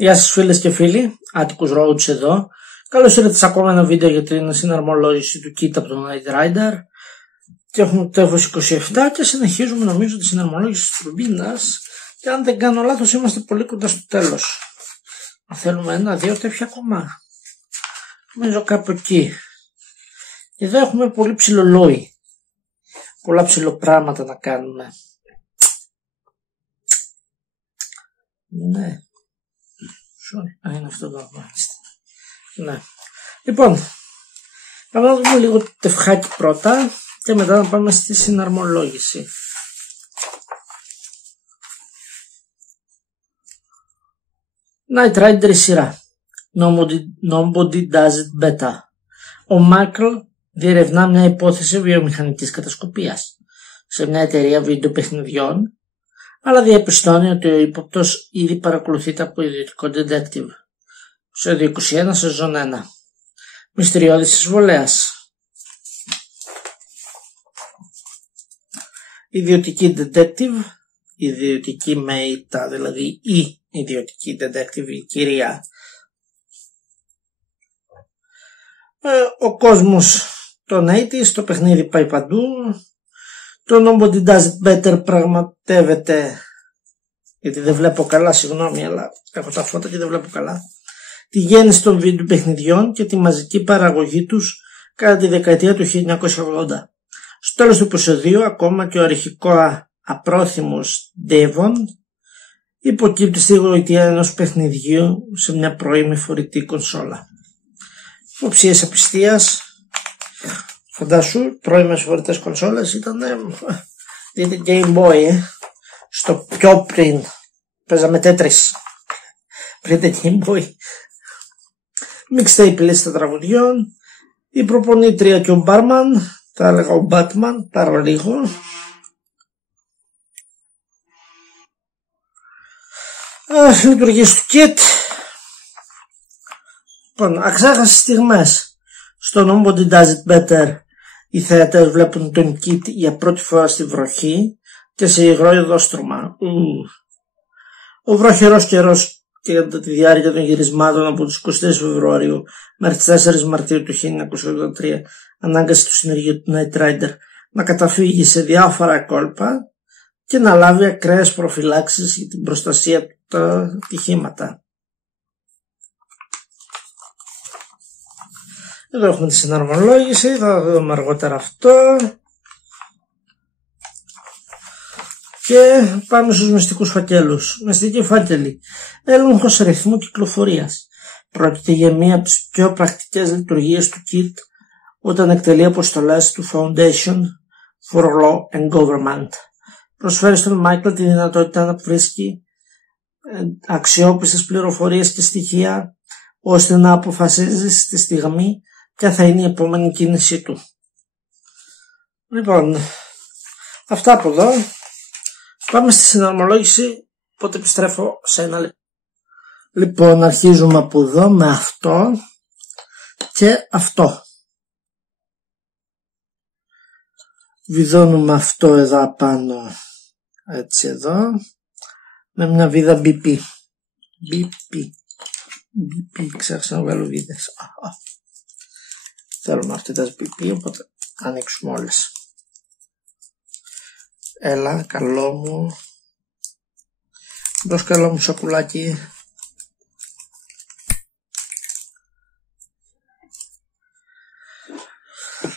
Γεια σας φίλες και φίλοι, Atticus Roads εδώ. Καλώς ήρθατε σε ακόμα ένα βίντεο για την συναρμολόγηση του kit από τον Knight Rider. Και έχουμε το τεύχος 27 και συνεχίζουμε νομίζω τη συναρμολόγηση της τουρμπίνας. Και αν δεν κάνω λάθος είμαστε πολύ κοντά στο τέλος. Αν θέλουμε ένα-δύο τεύχια ακόμα. Νομίζω κάπου εκεί. Εδώ έχουμε πολύ ψηλολόι. Πολλά ψηλοπράγματα να κάνουμε. Ναι. Sorry. Είναι αυτό εδώ. Ναι. Λοιπόν, πάμε να δούμε λίγο το τευχάκι πρώτα και μετά να πάμε στη συναρμολόγηση. Knight Rider η σειρά. Nobody does it better. Ο Μάικλ διερευνά μια υπόθεση βιομηχανικής κατασκοπίας σε μια εταιρεία βιντεοπαιχνιδιών, αλλά διαπιστώνει ότι ο ύποπτος ήδη παρακολουθείται από ιδιωτικό detective. Επεισόδιο 21, σεζόν 1. Μυστηριώδης εισβολέας. Ιδιωτική detective, ιδιωτική μέιτα, δηλαδή η ιδιωτική detective, η κυρία. Ο κόσμος των 80's, το παιχνίδι πάει παντού. Το Nobody Does It Better πραγματεύεται, γιατί δεν βλέπω καλά, συγγνώμη, αλλά έχω τα φώτα και δεν βλέπω καλά, τη γέννηση των βίντεο παιχνιδιών και τη μαζική παραγωγή τους κατά τη δεκαετία του 1980. Στο τέλος του επεισοδίου, ακόμα και ο αρχικό απρόθυμος Devon υποκύπτει στη γοητεία ενός παιχνιδιού σε μια πρώιμη φορητή κονσόλα. Υποψίες απιστίας. Φαντάσου, πρώιμες φορητές κονσόλες ήταν δείτε Game Boy, στο πιο πριν παίζαμε Tetris πριν το Game Boy. Mixtape λίστα τραγουδιών, η προπονήτρια και ο Barman, τα έλεγα ο Batman, παραλίγο. Λειτουργίες του kit. Λοιπόν, αξέχαστες στιγμές. Στο Nobody Does It Better οι θεατές βλέπουν τον kit για πρώτη φορά στη βροχή και σε υγρό υδόστρωμα. Ο βροχερός καιρός και κατά τη διάρκεια των γυρισμάτων από τους 23 Φεβρουαρίου μέχρι τις 4 Μαρτίου του 1983 ανάγκασε το συνεργείο του Knight Rider να καταφύγει σε διάφορα κόλπα και να λάβει ακραίες προφυλάξεις για την προστασία του τα ατυχήματα. Εδώ έχουμε τη συναρμολόγηση, θα δούμε αργότερα αυτό. Και πάμε στους μυστικούς φακέλους. Μυστικοί φάκελοι. Έλεγχος ρυθμού κυκλοφορίας. Πρόκειται για μία από τις πιο πρακτικές λειτουργίες του kit όταν εκτελεί αποστολές του Foundation for Law and Government. Προσφέρει στον Μάικλ τη δυνατότητα να βρίσκει αξιόπιστες πληροφορίες και στοιχεία ώστε να αποφασίζει στη στιγμή ποια θα είναι η επόμενη κίνησή του. Λοιπόν, αυτά από εδώ. Πάμε στη συναρμολόγηση, οπότε επιστρέφω σε ένα λεπτό. Λοιπόν, αρχίζουμε από εδώ με αυτό και αυτό. Βιδώνουμε αυτό εδώ απάνω, έτσι εδώ, με μια βίδα BP. BP, ξέχασα να βγάλω βίδες. Θέλουμε αυτές BP, οπότε ανοίξουμε όλες. Έλα, καλό μου. Δώσ' καλό μου σακουλάκι.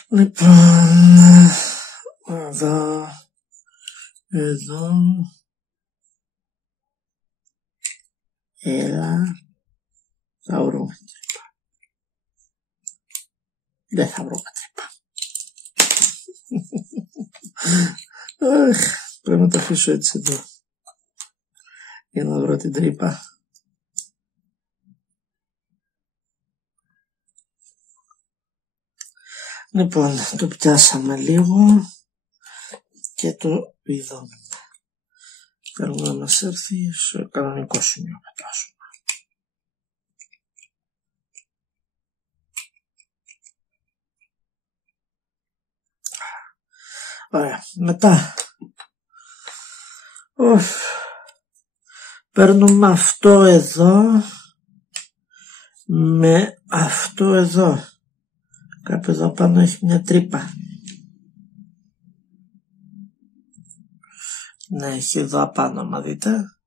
Λοιπόν, εδώ, έλα, θα βρούμε τρύπα. Δεν θα βρούμε τρύπα. Πρέπει να το αφήσω έτσι εδώ για να βρω την τρύπα. Λοιπόν, το πιάσαμε λίγο και το βιδώνουμε. Θέλουμε να μας έρθει σε κανονικό σημείο να πιάσουμε. Ωραία, μετά παίρνουμε αυτό εδώ με αυτό εδώ. Κάπου εδώ πάνω έχει μια τρύπα. Ναι, έχει εδώ απάνω, μα δείτε.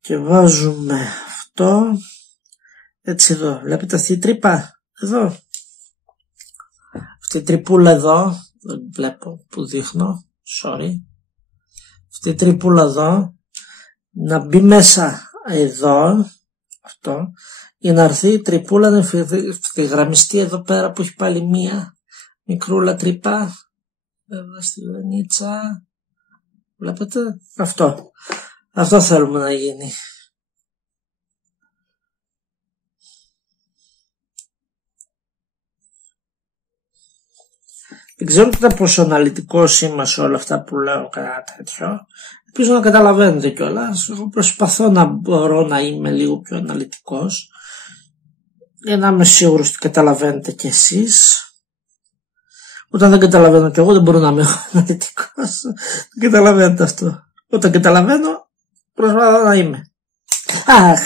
Και βάζουμε αυτό έτσι εδώ. Βλέπετε αυτή η τρύπα εδώ. Αυτή η τρυπούλα εδώ. Δεν βλέπω που δείχνω. Sorry. Αυτή η τρυπούλα εδώ. Να μπει μέσα εδώ. Αυτό. Για να έρθει η τρυπούλα να ευθυγραμμιστεί εδώ πέρα που έχει πάλι μία μικρούλα τρύπα. Εδώ στη βενίτσα. Βλέπετε. Αυτό. Αυτό θέλουμε να γίνει. Δεν ξέρω ούτε πόσο αναλυτικός είμαι σε όλα αυτά που λέω κατά τέτοιο. Ελπίζω να καταλαβαίνετε κιόλας. Εγώ προσπαθώ να μπορώ να είμαι λίγο πιο αναλυτικός. Για να είμαι σίγουρος ότι καταλαβαίνετε κι εσείς. Όταν δεν καταλαβαίνω κι εγώ δεν μπορώ να είμαι αναλυτικός. Δεν καταλαβαίνετε αυτό. Όταν καταλαβαίνω προσπαθώ να είμαι. Αχ!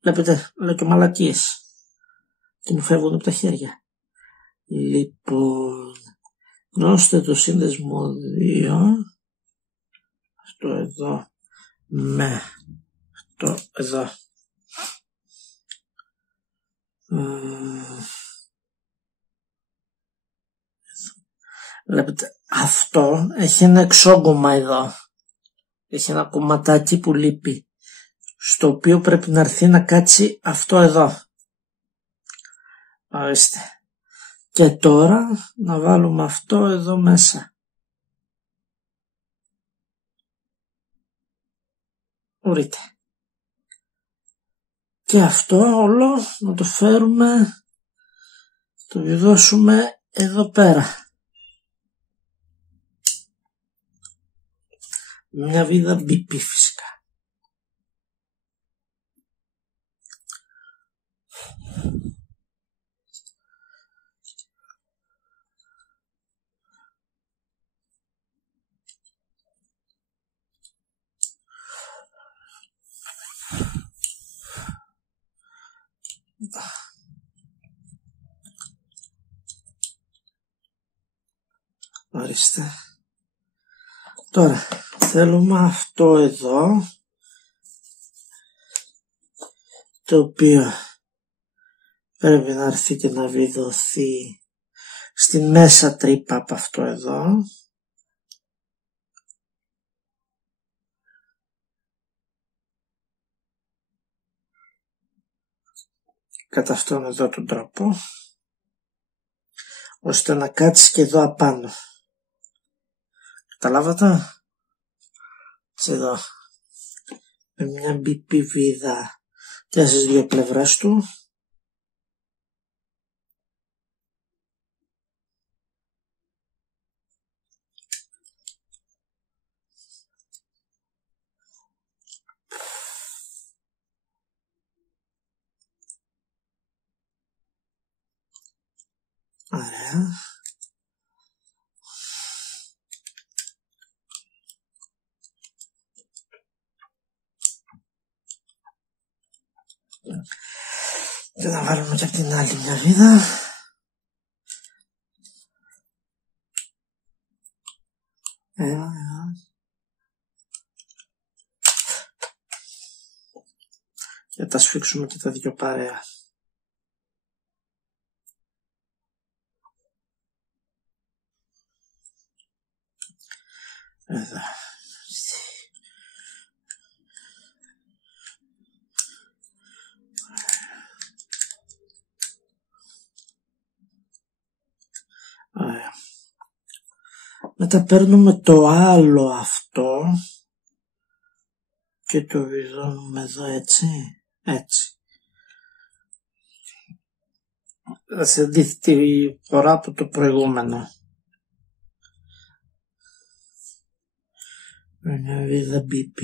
Βλέπετε, λέω και μαλακίες. Και μου φεύγουν από τα χέρια. Λοιπόν, δώστε το σύνδεσμο 2. Αυτό εδώ με αυτό εδώ. Βλέπετε, αυτό έχει ένα εξόγκωμα εδώ. Έχει ένα κομματάκι που λείπει. Στο οποίο πρέπει να έρθει να κάτσει αυτό εδώ. Ορίστε. Και τώρα να βάλουμε αυτό εδώ μέσα. Ορίστε. Και αυτό όλο να το φέρουμε, το δώσουμε εδώ πέρα. Μια βίδα BP φυσικά. Ορίστε. Τώρα θέλουμε αυτό εδώ, το οποίο πρέπει να έρθει και να βιδωθεί στη μέσα τρύπα από αυτό εδώ. Κατά αυτόν εδώ τον τρόπο, ώστε να κάτσει και εδώ απάνω. Καταλάβατε? Έτσι εδώ. Με μια BP βίδα και στις δύο πλευρές του. Ωραία. Και να βάλουμε και από την άλλη μια βίδα. Και τα σφίξουμε και τα δυο παρέα. Εδώ. Ωραία. Μετά παίρνουμε το άλλο αυτό και το βιδώνουμε εδώ έτσι. Έτσι. Σε αντίθετη φορά από το προηγούμενο. Μια βίδα BP.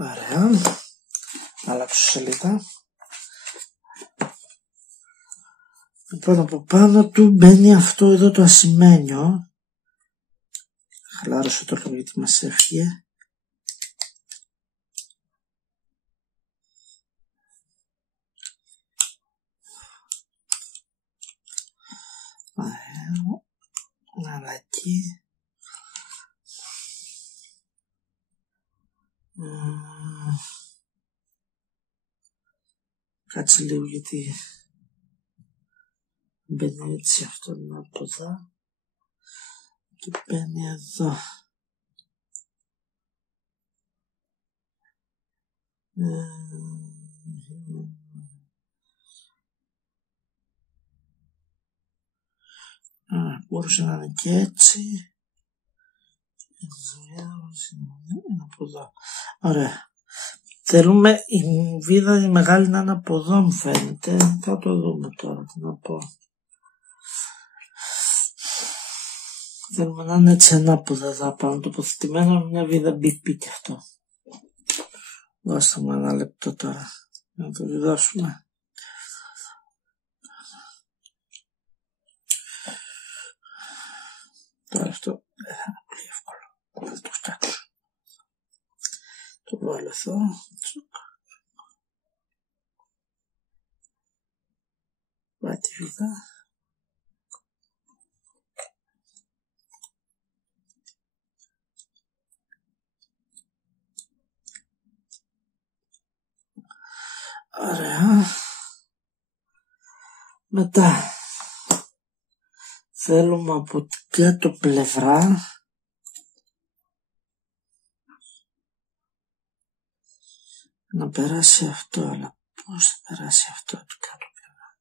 Ωραία. Αλλάξω σελίδα. Λοιπόν, από πάνω του μπαίνει αυτό εδώ το ασημένιο. Χαλάρωσε το λόγο γιατί μας έφυγε. Αλλά εκεί κάτσε λίγο γιατί μπαίνει έτσι αυτό από εδώ και μπαίνει εδώ. Μπορούσε να είναι και έτσι. Από εδώ. Ωραία. Θέλουμε η βίδα η μεγάλη να είναι από εδώ, μου φαίνεται. Θα το δούμε τώρα, τι να πω. Θέλουμε να είναι έτσι ανάποδα εδώ πάνω, τοποθετημένο με μια βίδα BP και αυτό. Δώστε μου ένα λεπτό τώρα να το βιδώσουμε. Τώρα αυτό δεν θα είναι πολύ εύκολο. Θα το φτιάξω. Το βάλω εδώ. Πάει τη βίδα. Ωραία. Μετά θέλουμε από την κάτω πλευρά να περάσει αυτό, αλλά πώς θα περάσει αυτό από την κάτω πλευρά.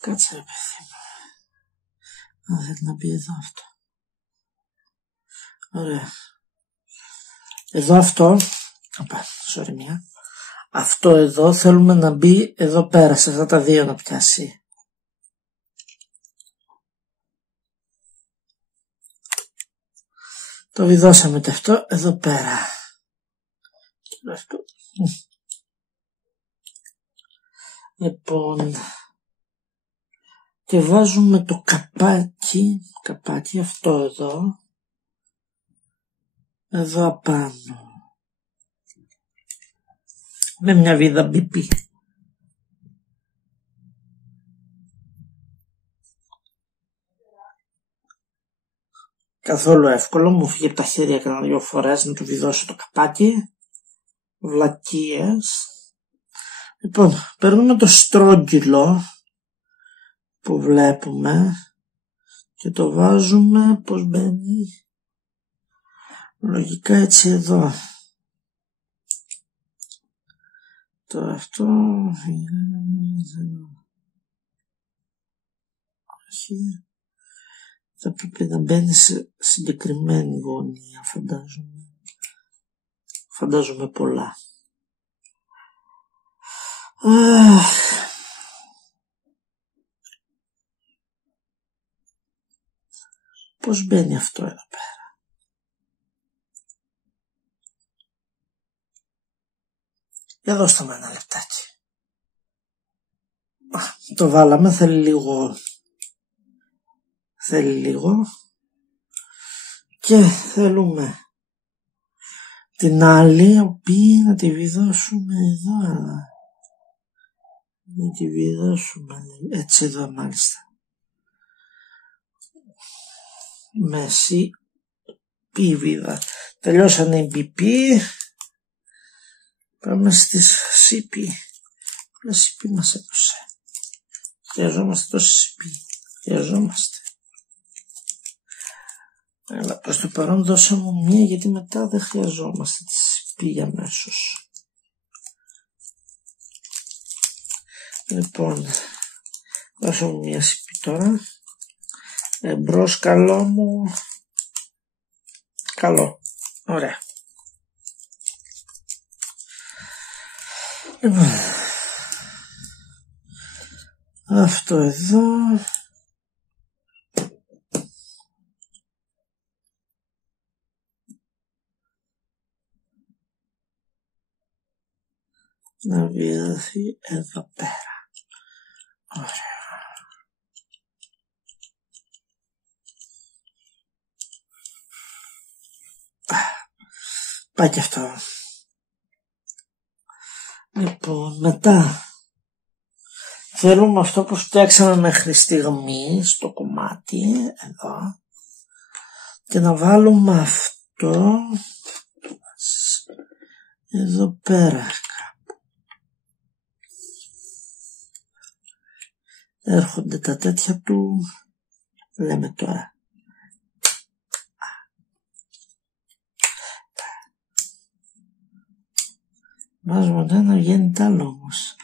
Κάτσε ρε παιδί μου. Αν θέλει να μπει εδώ αυτό. Ωραία. Εδώ αυτό, αυτό εδώ θέλουμε να μπει εδώ πέρα, σε αυτά τα δύο να πιάσει. Το βιδώσαμε και αυτό εδώ πέρα. Λοιπόν, και βάζουμε το καπάκι αυτό εδώ απάνω. Με μια βίδα BP. Καθόλου εύκολο, μου φύγε από τα χέρια κάνα 2 φορές να του βιδώσω το καπάκι. Βλακίες. Λοιπόν, παίρνουμε το στρόγγυλο που βλέπουμε και το βάζουμε πως μπαίνει. Λογικά έτσι εδώ. Τώρα αυτό θα πρέπει να μπαίνει σε συγκεκριμένη γωνία, φαντάζομαι πολλά. Πώς μπαίνει αυτό εδώ πέρα. Για δώστε μου ένα λεπτάκι. Το βάλαμε, θέλει λίγο και θέλουμε την άλλη οποία να τη βιδώσουμε εδώ. Να τη βιδώσουμε έτσι εδώ μάλιστα. Μέση βίδα. Τελειώσανε οι BP. Πάμε στις CP. La CP μας έδωσε. Χρειαζόμαστε τόση CP. Χρειαζόμαστε. Αλλά προς το παρόν δώσα μου μία γιατί μετά δεν χρειαζόμαστε τη CP για αμέσως. Λοιπόν, δώσα μου μία CP τώρα. Εμπρός καλό μου. Καλό. Ωραία. Λοιπόν, αυτό εδώ να βιδωθεί εδώ πέρα. Ωραία. Πάει και αυτό. Λοιπόν, μετά θέλουμε αυτό που φτιάξαμε μέχρι στιγμή στο κομμάτι εδώ και να βάλουμε αυτό εδώ πέρα κάπου. Έρχονται τα τέτοια του, λέμε τώρα. Βάζουμε το ένα, βγαίνει τ' άλλο όμως.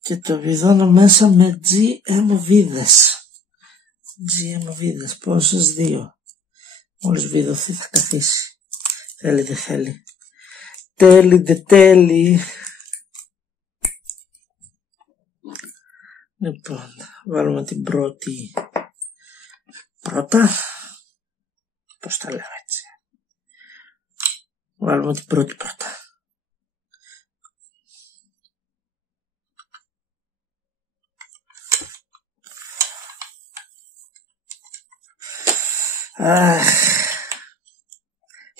Και το βιδώνω μέσα με GM βίδες. GM βίδες, πόσες, 2. Μόλις βιδωθεί θα καθίσει. Θέλει δεν θέλει. Τέλει δεν τέλει. Λοιπόν, βάλουμε την πρώτη. Πρώτα. Πώς τα λέω έτσι. Βάλουμε την πρώτη πρώτα.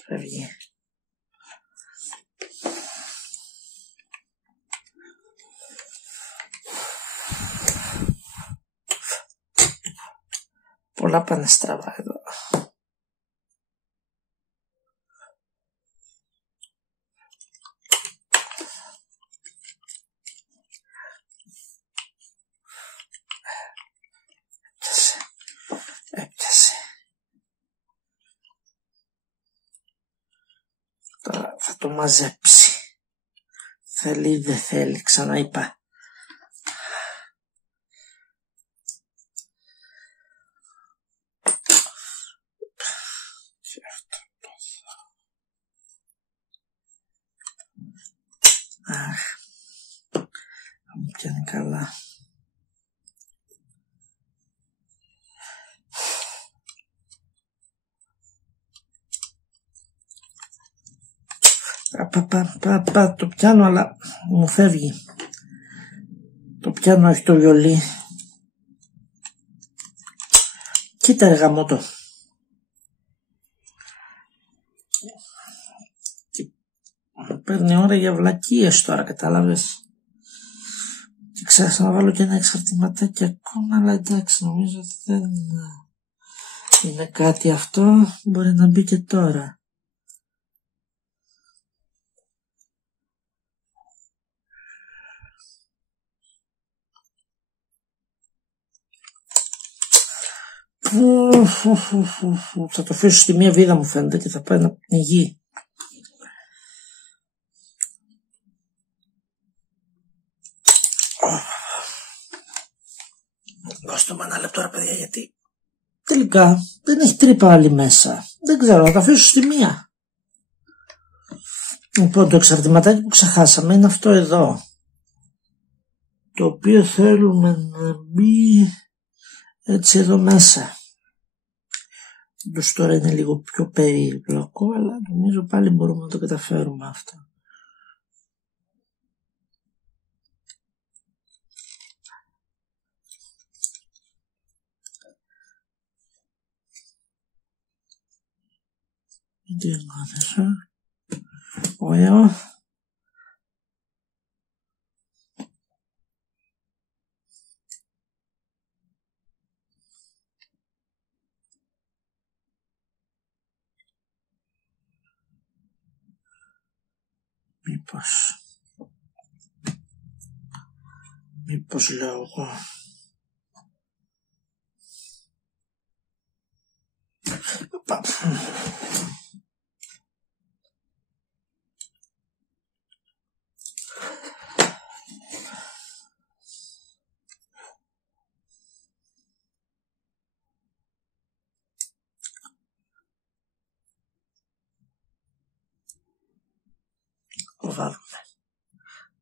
Φεύγει. Πολλά πάνε στραβά εδώ. Έπιασε. Τώρα θα το μαζέψει. Θέλει ή δεν θέλει, ξαναείπα. Θα μου πιάνει καλά. Το πιάνω αλλά μου φεύγει. Το πιάνω, όχι το βιολί. Κοίτα ρε γαμώτο. Παίρνει ώρα για βλακίες τώρα, κατάλαβες. Και ξέχασα να βάλω και ένα εξαρτηματάκι ακόμα, αλλά εντάξει, νομίζω ότι δεν είναι κάτι αυτό. Μπορεί να μπει και τώρα. Θα το αφήσω στη μία βίδα μου φαίνεται και θα πάει να πνιγεί. Δώστε μου ένα λεπτό ρε παιδιά, γιατί τελικά δεν έχει τρύπα άλλη μέσα. Δεν ξέρω, θα το αφήσω στη μία. Λοιπόν, το εξαρτηματάκι που ξεχάσαμε είναι αυτό εδώ, το οποίο θέλουμε να μπει έτσι εδώ μέσα. Τους τώρα είναι λίγο πιο περίπλοκο, αλλά νομίζω πάλι μπορούμε να το καταφέρουμε αυτό. Τι έκανες, ωραία. Μήπως λέω εγώ.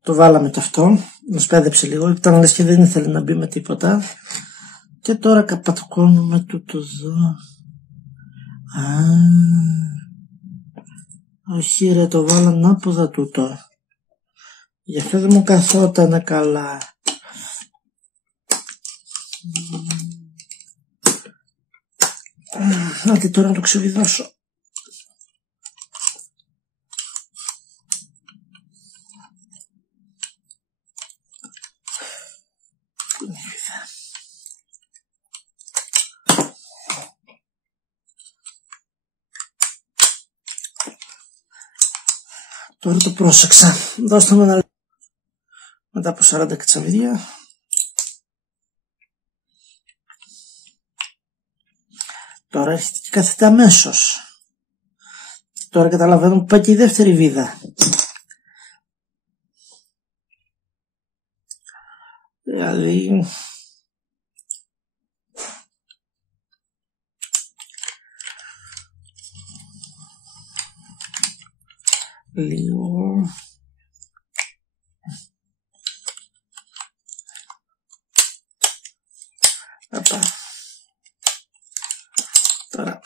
Το βάλαμε και αυτό, μας πέδεψε λίγο, ήταν λες και δεν ήθελε να μπει με τίποτα. Και τώρα καπατοκώνουμε τούτο εδώ. Όχι ρε, το βάλω ανάποδα τούτο. Γι' αυτό δεν μου καθότανε καλά. Άντε τώρα να το ξεβιδώσω. Τώρα το πρόσεξα. Δώστε μου ένα λεπτό. Μετά από 40 κατσαβίδια. Τώρα έρχεται και κάθεται αμέσως. Τώρα καταλαβαίνω που πάει και η δεύτερη βίδα. Δηλαδή... λίγο... Απα. Τώρα...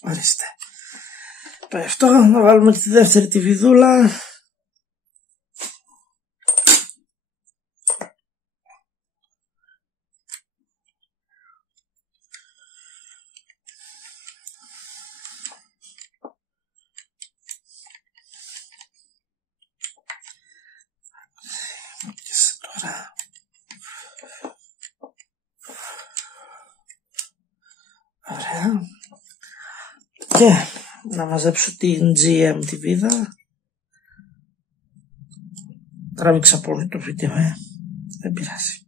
ορίστε. Πάει αυτό, να βάλουμε τη δεύτερη τη βιδούλα. Ωραία. Και να μαζέψω την GM τη βίδα. Τράβηξα πολύ το βίντεο, δεν πειράζει.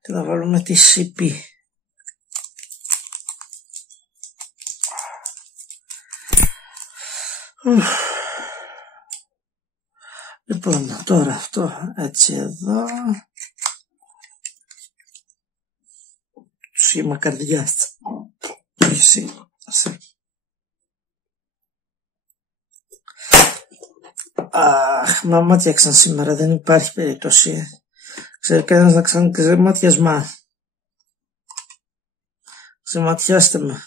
Και να βάλουμε τη CP. Λοιπόν, τώρα αυτό έτσι εδώ. Σχήμα καρδιάς. Εσύ. Αχ, μα μάτιαξαν σήμερα, δεν υπάρχει περίπτωση. Ξέρει κανένας να ξεματιασμά. Ξεματιάστε με.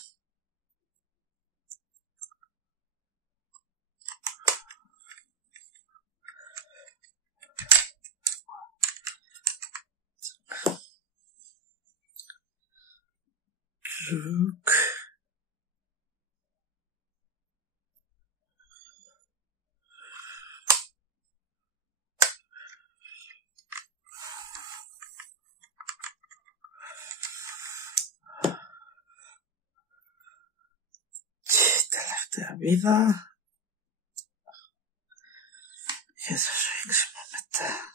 Τελευταία βίδα και θα σου ρίξουμε μετά.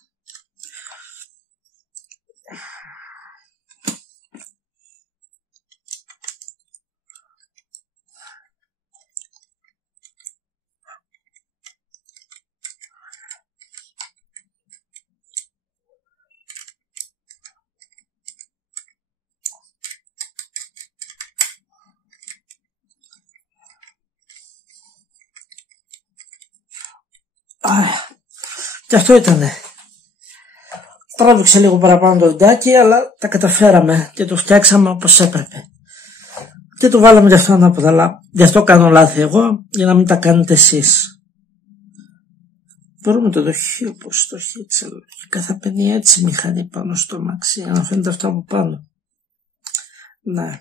Και αυτό ήτανε. Τράβηξε λίγο παραπάνω το βιντεάκι, αλλά τα καταφέραμε και το φτιάξαμε όπως έπρεπε. Και το βάλαμε γι' αυτό ανάποδα, αλλά γι' αυτό κάνω λάθη εγώ, για να μην τα κάνετε εσείς. Μπορούμε το δοχείο, όπως το έχει έτσι, λογικά θα παίρνει έτσι η μηχανή πάνω στο μαξί, για να φαίνεται αυτό από πάνω. Ναι.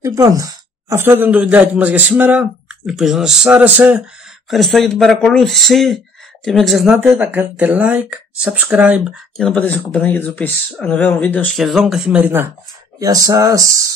Λοιπόν, αυτό ήταν το βιντεάκι μας για σήμερα. Ελπίζω να σας άρεσε. Ευχαριστώ για την παρακολούθηση. Και μην ξεχνάτε να κάνετε like, subscribe και να πατήσετε κουμπάκι για τις οποίες ανεβαίνουν βίντεο σχεδόν καθημερινά. Γεια σας!